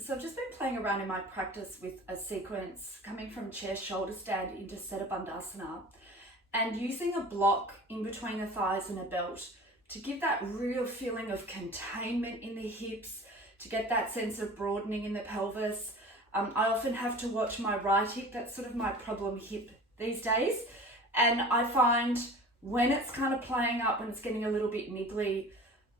So I've just been playing around in my practice with a sequence coming from chair shoulder stand into SETUBANDHASANA and using a block in between the thighs and a belt to give that real feeling of containment in the hips, to get that sense of broadening in the pelvis. I often have to watch my right hip. That's sort of my problem hip these days. And I find when it's kind of playing up, when it's getting a little bit niggly,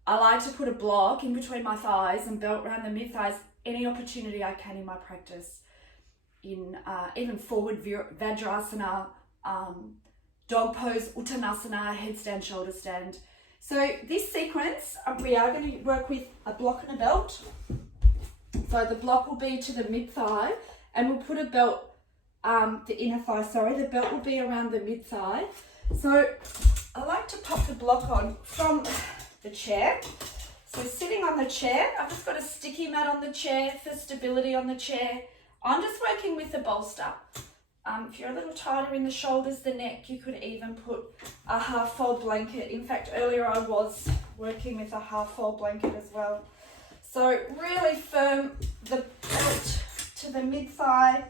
I like to put a block in between my thighs and belt around the mid thighs any opportunity I can in my practice. In even forward Vajrasana, dog pose, Uttanasana, headstand, shoulder stand. So this sequence, we are going to work with a block and a belt. So the block will be to the mid thigh, and we'll put a belt, the inner thigh, the belt will be around the mid thigh. So I like to pop the block on from the chair. So sitting on the chair, I've just got a sticky mat on the chair for stability on the chair. I'm just working with the bolster. If you're a little tighter in the shoulders, the neck, you could even put a half fold blanket. In fact, earlier I was working with a half fold blanket as well. So really firm the belt to the mid thigh,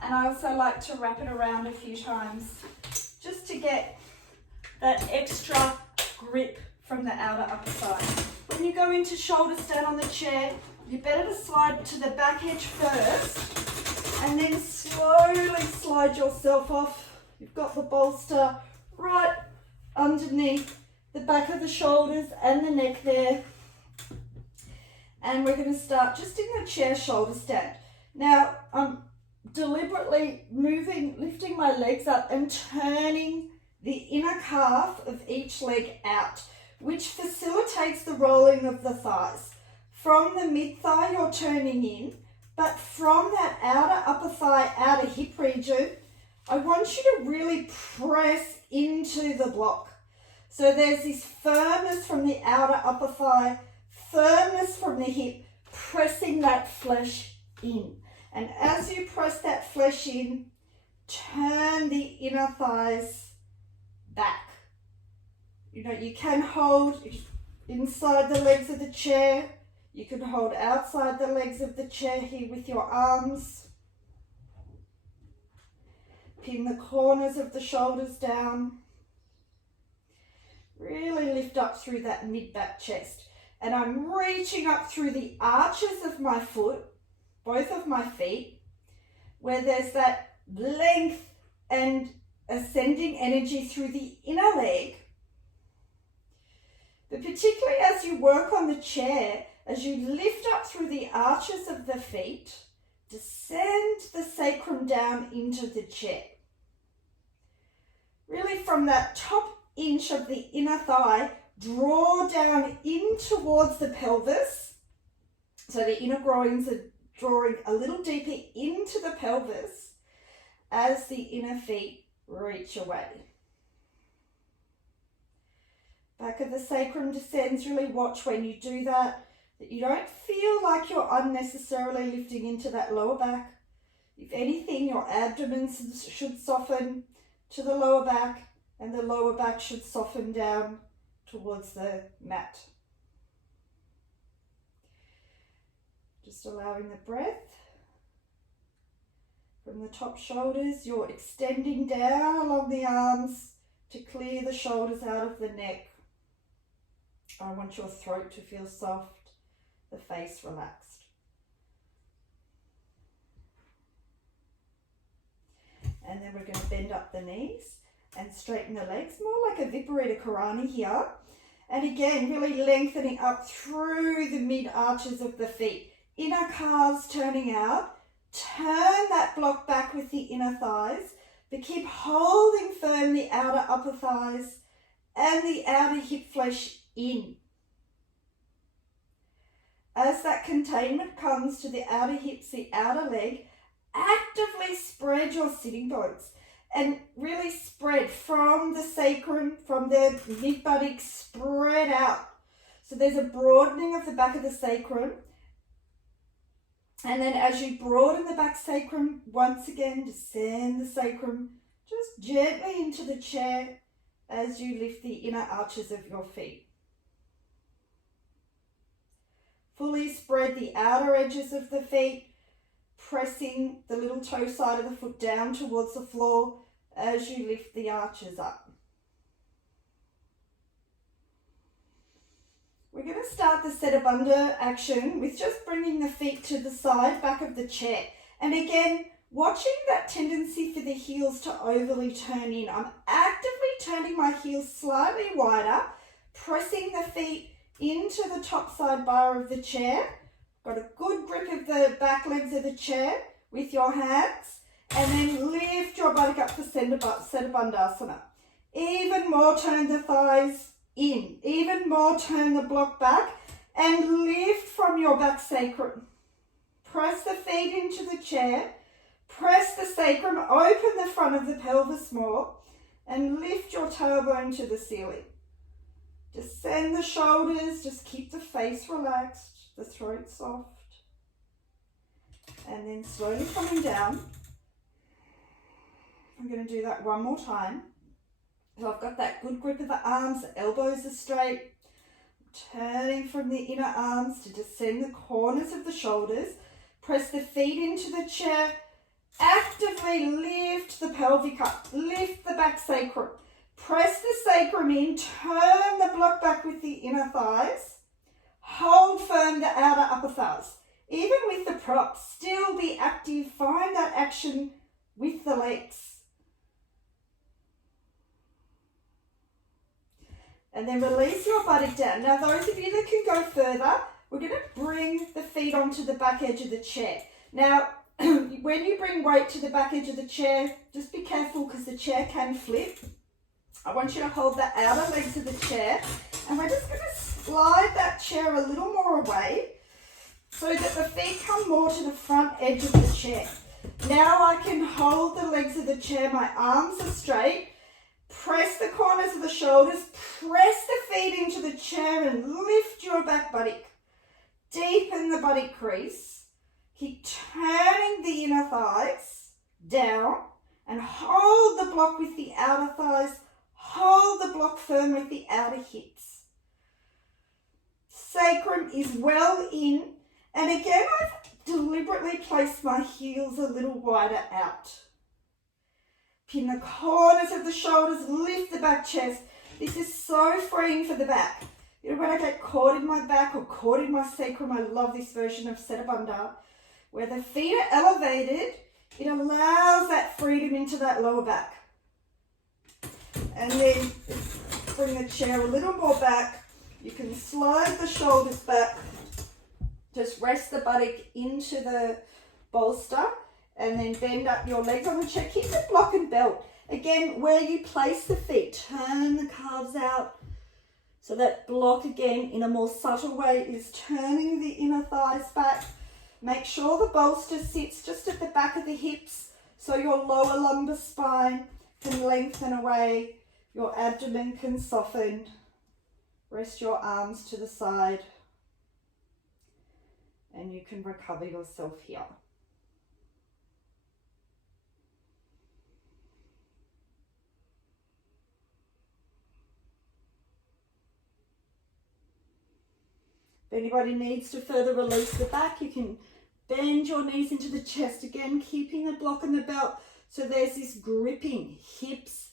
and I also like to wrap it around a few times just to get that extra grip from the outer upper thigh. When you go into shoulder stand on the chair, you're better to slide to the back edge first and then slowly slide yourself off. You've got the bolster right underneath the back of the shoulders and the neck there. And we're going to start just in the chair shoulder stand. Now, I'm deliberately lifting my legs up and turning the inner calf of each leg out, which facilitates the rolling of the thighs. From the mid thigh, you're turning in, but from that outer upper thigh, outer hip region, I want you to really press into the block. So there's this firmness from the outer upper thigh, firmness from the hip, pressing that flesh in. And as you press that flesh in, turn the inner thighs back. You know, you can hold inside the legs of the chair. You can hold outside the legs of the chair here with your arms. Pin the corners of the shoulders down. Really lift up through that mid-back chest. And I'm reaching up through the arches of my foot, both of my feet, where there's that length and ascending energy through the inner leg. But particularly as you work on the chair, as you lift up through the arches of the feet, descend the sacrum down into the chair. Really from that top inch of the inner thigh, draw down in towards the pelvis. So the inner groins are drawing a little deeper into the pelvis as the inner feet reach away. Back of the sacrum descends. Really watch when you do that you don't feel like you're unnecessarily lifting into that lower back. If anything, your abdomen should soften to the lower back, and the lower back should soften down towards the mat. Just allowing the breath. From the top shoulders, you're extending down along the arms to clear the shoulders out of the neck. I want your throat to feel soft, the face relaxed. And then we're going to bend up the knees and straighten the legs, more like a Viparita Karani here. And again, really lengthening up through the mid arches of the feet. Inner calves turning out. Turn that block back with the inner thighs, but keep holding firm the outer upper thighs and the outer hip flesh in. As that containment comes to the outer hips, the outer leg, actively spread your sitting bones and really spread from the sacrum, from the mid buttocks, spread out. So there's a broadening of the back of the sacrum. And then as you broaden the back sacrum, once again, descend the sacrum just gently into the chair as you lift the inner arches of your feet. Fully spread the outer edges of the feet, pressing the little toe side of the foot down towards the floor as you lift the arches up. We're going to start the Setubandha action with just bringing the feet to the side, back of the chair. And again, watching that tendency for the heels to overly turn in. I'm actively turning my heels slightly wider, pressing the feet into the top side bar of the chair. Got a good grip of the back legs of the chair with your hands, and then lift your buttock up for Setubandhasana. Even more, turn the thighs in. Even more, turn the block back and lift from your back sacrum. Press the feet into the chair. Press the sacrum, open the front of the pelvis more, and lift your tailbone to the ceiling. Descend the shoulders, just keep the face relaxed, the throat soft. And then slowly coming down. I'm going to do that one more time. So I've got that good grip of the arms, the elbows are straight. Turning from the inner arms to descend the corners of the shoulders. Press the feet into the chair. Actively lift the pelvic up. Lift the back sacrum. Press the sacrum in. Turn the block back with the inner thighs. Hold firm the outer upper thighs. Even with the props, still be active. Find that action with the legs. And then release your buttock down. Now, those of you that can go further, we're going to bring the feet onto the back edge of the chair. Now, when you bring weight to the back edge of the chair, just be careful because the chair can flip. I want you to hold the outer legs of the chair, and we're just going to slide that chair a little more away so that the feet come more to the front edge of the chair. Now I can hold the legs of the chair, my arms are straight. Press the corners of the shoulders, press the feet into the chair and lift your back buttock. Deepen the buttock crease. Keep turning the inner thighs down and hold the block with the outer thighs. Hold the block firm with the outer hips. Sacrum is well in, and again I've deliberately placed my heels a little wider out. Pin the corners of the shoulders, lift the back chest. This is so freeing for the back. You know, when I get caught in my back or caught in my sacrum, I love this version of Setubandha, where the feet are elevated. It allows that freedom into that lower back. And then bring the chair a little more back. You can slide the shoulders back. Just rest the buttock into the bolster. And then bend up your legs on the chair. Keep the block and belt. Again, where you place the feet, turn the calves out. So that block again in a more subtle way is turning the inner thighs back. Make sure the bolster sits just at the back of the hips so your lower lumbar spine can lengthen away. Your abdomen can soften. Rest your arms to the side. And you can recover yourself here. If anybody needs to further release the back, you can bend your knees into the chest. Again, keeping the block and the belt. So there's this gripping, hips,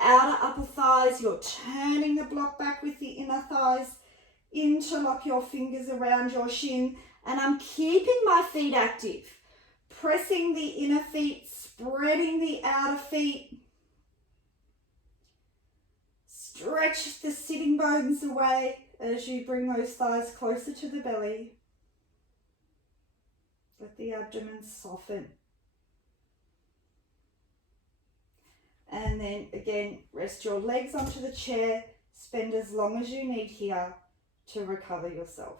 outer upper thighs. You're turning the block back with the inner thighs. Interlock your fingers around your shin. And I'm keeping my feet active. Pressing the inner feet, spreading the outer feet. Stretch the sitting bones away as you bring those thighs closer to the belly. Let the abdomen soften. And then again, rest your legs onto the chair. Spend as long as you need here to recover yourself.